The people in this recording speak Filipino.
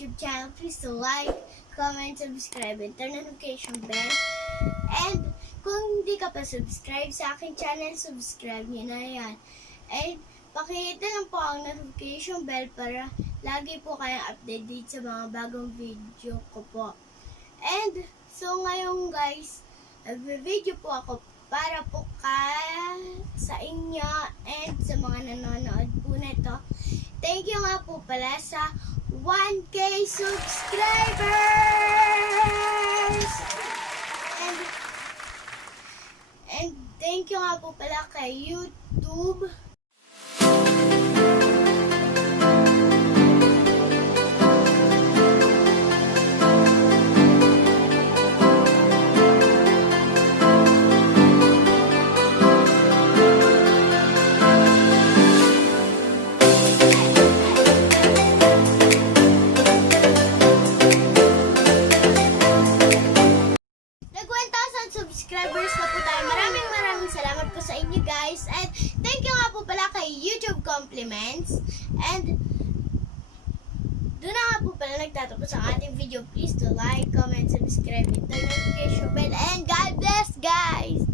YouTube channel, please to like, comment, subscribe, and turn notification bell. And kung hindi ka pa subscribe sa aking channel, subscribe nyo na yan. And pakihita lang po ang notification bell para lagi po kayong updated sa mga bagong video ko po. And so ngayon guys, nagbe-video po ako para po sa inyo and sa mga nanonood po nito. Thank you nga po pala sa 1K subscribers! And thank you nga po pala kay YouTube. Subscribers na po tayo. Maraming salamat po sa inyo guys. And thank you nga po pala kay YouTube Compliments. And doon na nga po pala nagtatapos ang ating video. Please to like, comment, subscribe, and turn notification bell. And God bless guys!